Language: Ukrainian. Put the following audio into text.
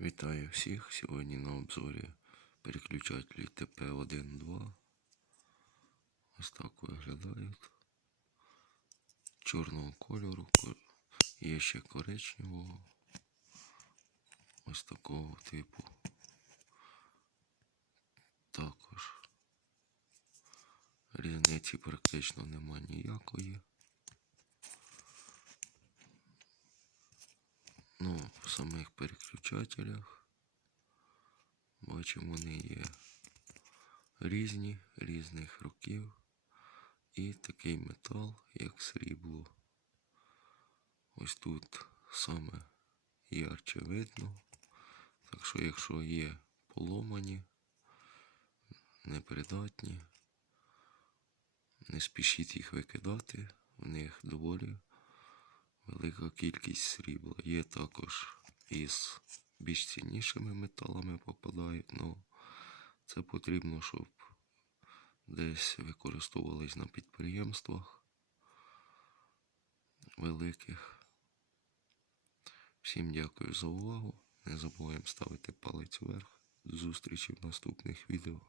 Вітаю всіх! Сьогодні на обзорі переключателі ТП-1-2. Ось так виглядають. Чорного кольору, є ще коричневого. Ось такого типу. Також різниці практично нема ніякої. Ну, в самих переключателях бачимо, вони є різні, різних років. І такий метал, як срібло. Ось тут саме ярче видно. Так що, якщо є поломані, непридатні, не спішіть їх викидати, в них доволі велика кількість срібла. Є також із більш ціннішими металами попадають, але це потрібно, щоб десь використовувались на підприємствах великих. Всім дякую за увагу. Не забуваємо ставити палець вверх. До зустрічі в наступних відео.